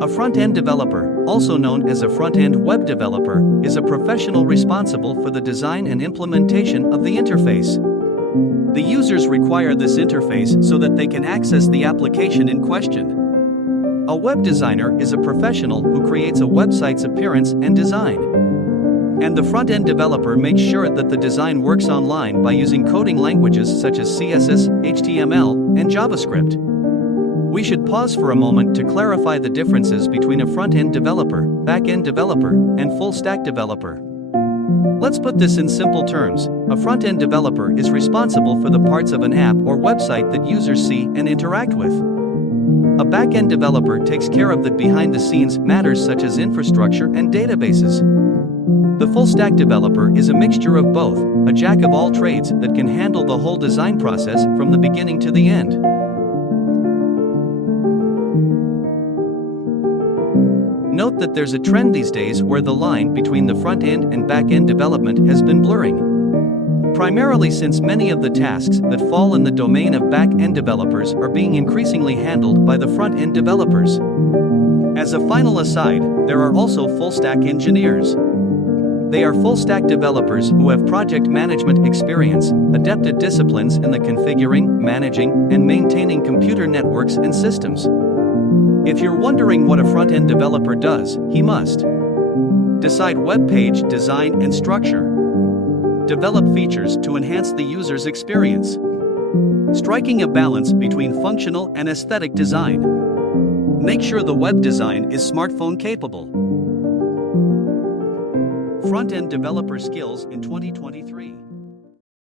A front-end developer, also known as a front-end web developer, is a professional responsible for the design and implementation of the interface. The users require this interface so that they can access the application in question. A web designer is a professional who creates a website's appearance and design. And the front-end developer makes sure that the design works online by using coding languages such as CSS, HTML, and JavaScript. We should pause for a moment to clarify the differences between a front-end developer, back-end developer, and full-stack developer. Let's put this in simple terms. A front-end developer is responsible for the parts of an app or website that users see and interact with. A back-end developer takes care of the behind-the-scenes matters such as infrastructure and databases. The full-stack developer is a mixture of both, a jack of all trades that can handle the whole design process from the beginning to the end. Note that there's a trend these days where the line between the front-end and back-end development has been blurring. Primarily since many of the tasks that fall in the domain of back-end developers are being increasingly handled by the front-end developers. As a final aside, there are also full-stack engineers. They are full-stack developers who have project management experience, adept at disciplines in the configuring, managing, and maintaining computer networks and systems. If you're wondering what a front-end developer does, he must decide web page design and structure, develop features to enhance the user's experience, striking a balance between functional and aesthetic design, make sure the web design is smartphone capable. Front-end developer skills in 2023.